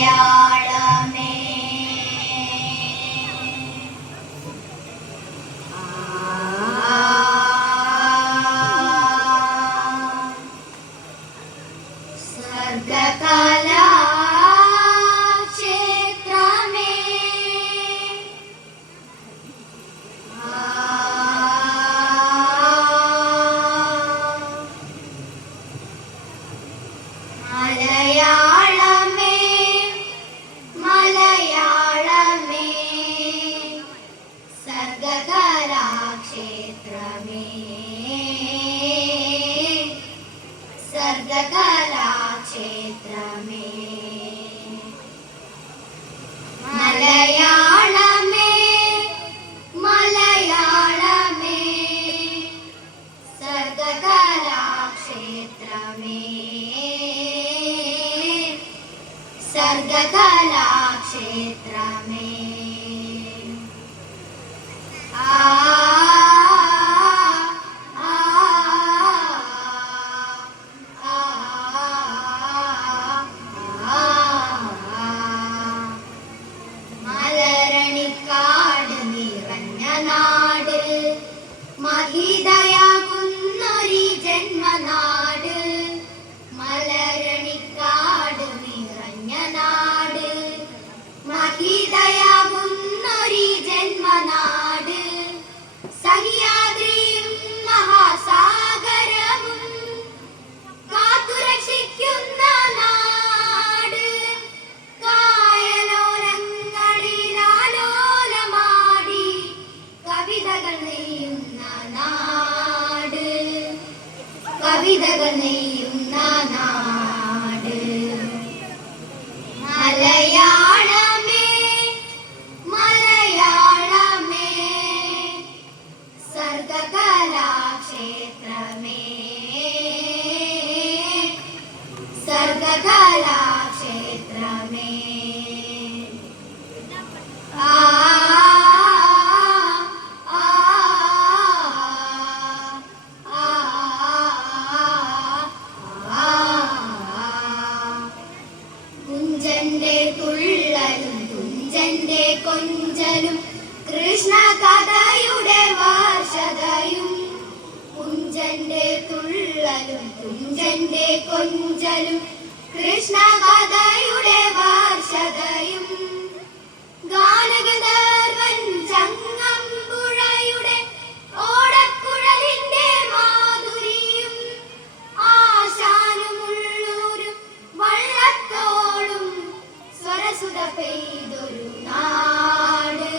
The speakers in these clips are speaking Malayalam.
മലയാളമേ സർഗകലാ സർഗകലാക്ഷേത്രമേ മലയാളമേ മലയാളമേ സർഗകലാക്ഷേത്രമേ സർഗകലാക്ഷേത്രമേ മഹിതയാകുന്നൊരു ജന്മനാട് മലരണിക്കാട് നിറഞ്ഞ നാട് മഹിതയാകുന്നൊരു ജന്മനാട് സഹ്യാദ്രിയും മഹാസാഗരവും കാത്തുരക്ഷിക്കുന്ന നാട് കായലോലങ്ങളിലാലോലമാടി കവിതകൾ കവിതകൾ നെയ്യുന്ന നാട് മലയാളമേ മലയാളമേ സർഗകലാക്ഷേത്രമേ സർഗകലാക്ഷേത്രമേ തുഞ്ചന്റെ കൊഞ്ചലും കൃഷ്ണ കഥയുടെ വർഷതയും കുഞ്ചന്റെ തുള്ളലും തുഞ്ചന്റെ കൊഞ്ചലും കൃഷ്ണ കഥയുടെ വർഷതയും ഗാനഗന്ധർവൻ ചങ്ങമ്പുഴയുടെ ഓടക്കുഴലിന്റെ മാധുരിയും ആശാനുമുള്ളൂരും വള്ളത്തോളും സ്വരസുത പെയ്തൊരു നാട്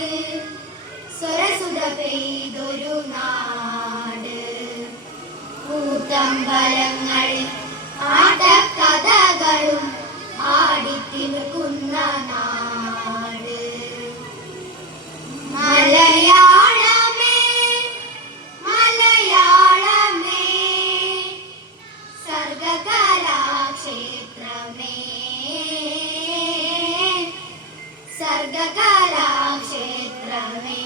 സ്വരസുത പെയ്തൊരു നാട് കൂത്തമ്പലങ്ങളിൽ ആട്ടക്കഥകളും ആടിത്തിമിർക്കുന്ന നാട് മലയാളമേ മലയാളമേ സർഗകലാക്ഷേത്രമേ സർഗകലാക്ഷേത്രമേ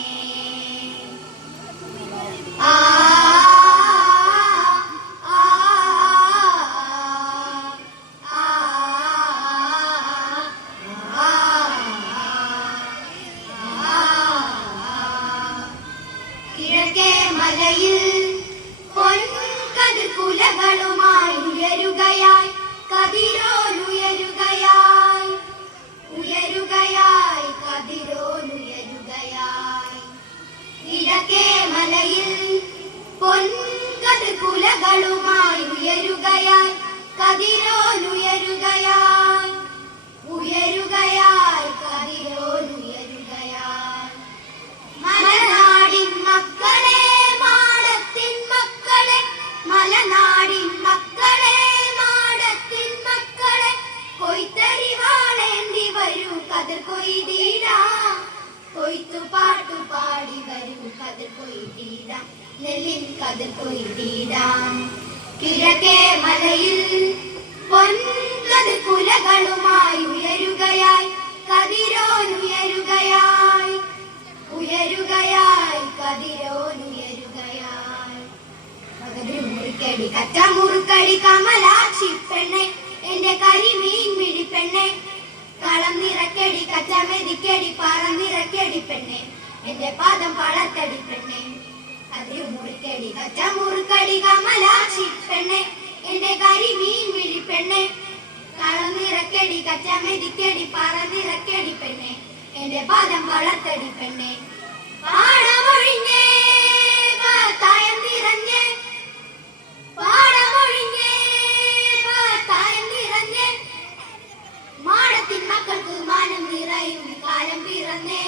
കിഴക്കേ മലയിൽ പൊൻകതിർക്കുലകളുമായി ഉയരുകയായി കതിരോലുയരുകയായി ഉയരുകയായി കതിരോലുയരുകയായി കിഴക്കേ മലയിൽ പൊൻകതിർക്കുലകളുമായി ഉയരുകയായി കതിരോലുയരുകയായി ഉയരുകയായി കതിരോലുയരുകയായി മലനാടിൻ മക്കളെ മാടത്തിൻ മക്കളെ മലനാടിൻ മക്കളെ മാടത്തിൻ മക്കളെ കൊയ്ത്തരിവാളേന്തി വരൂ കതിർ കൊയ്തീടാം കൊയ്ത്തു പാട്ടു പാടി വരൂ കതിർ കൊയ്തീടാം നെല്ലിൻ കതിർ കൊയ്തീടാം കിഴക്കേ മലയിൽ പൊൻകതിർ കുലകളുമായി ഉയരുകയായി കതിരോനുയരുകയായി ഉയരുകയായി കതിരോനുയരുകയായി മുറുക്കടി കച്ച മുറുക്കടി കമല പെണ്ണെ എന്റെ പാദം പളത്തടി പെണ്ണെ അതിരു മുറിക്കടി കച്ച മുറുക്കടി കമലാക്ഷി പെണ്ണെ എന്റെ കരിമീൻ വിഴി പെണ്ണെ കളനിറക്കടി കച്ച മെതിക്കടി പറന്നിറക്കടി പെണ്ണെ എന്റെ പാദം പളത്തടി പെണ്ണെ പാടമൊഴിഞ്ഞേ തായം നിറഞ്ഞേ പാടമൊഴിഞ്ഞേ തായം നിറഞ്ഞേ മാടത്തിൻ മക്കൾക്ക് മാനം നിറയും കാലം പിറന്നേ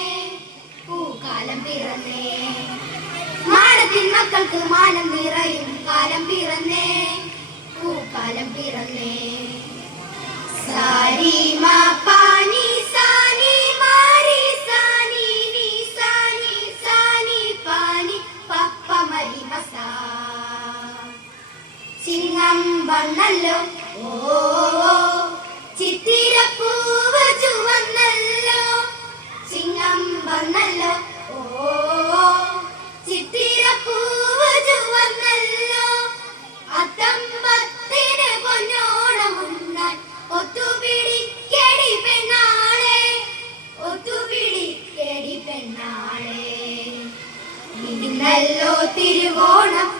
പൂക്കാലം പിറന്നേ മാടത്തിൻ മക്കൾക്ക് മാനം നിറയും കാലം പിറന്നേ പൂക്കാലം പിറന്നേ സാരി മാ പാനി സാനി മാരി സാനി നീ സാനി സാനി പാനി പപ്പ മരി മസാ ചിങ്ങം വന്നല്ലോ ഓ ചിത്തിരപ്പൂവ് ചുവന്നല്ലോ ചിങ്ങം വന്നല്ലോ ഓ ചിത്തിരപ്പൂവ് ചുവന്നല്ലോ അത്തമ്പത്തിന് പൊന്നോണമുണ്ണാൻ ഒത്തുപിടിക്കടി പെണ്ണാളെ ഒത്തുപിടിക്കടി പെണ്ണാളെ ഇന്നല്ലോ തിരുവോണം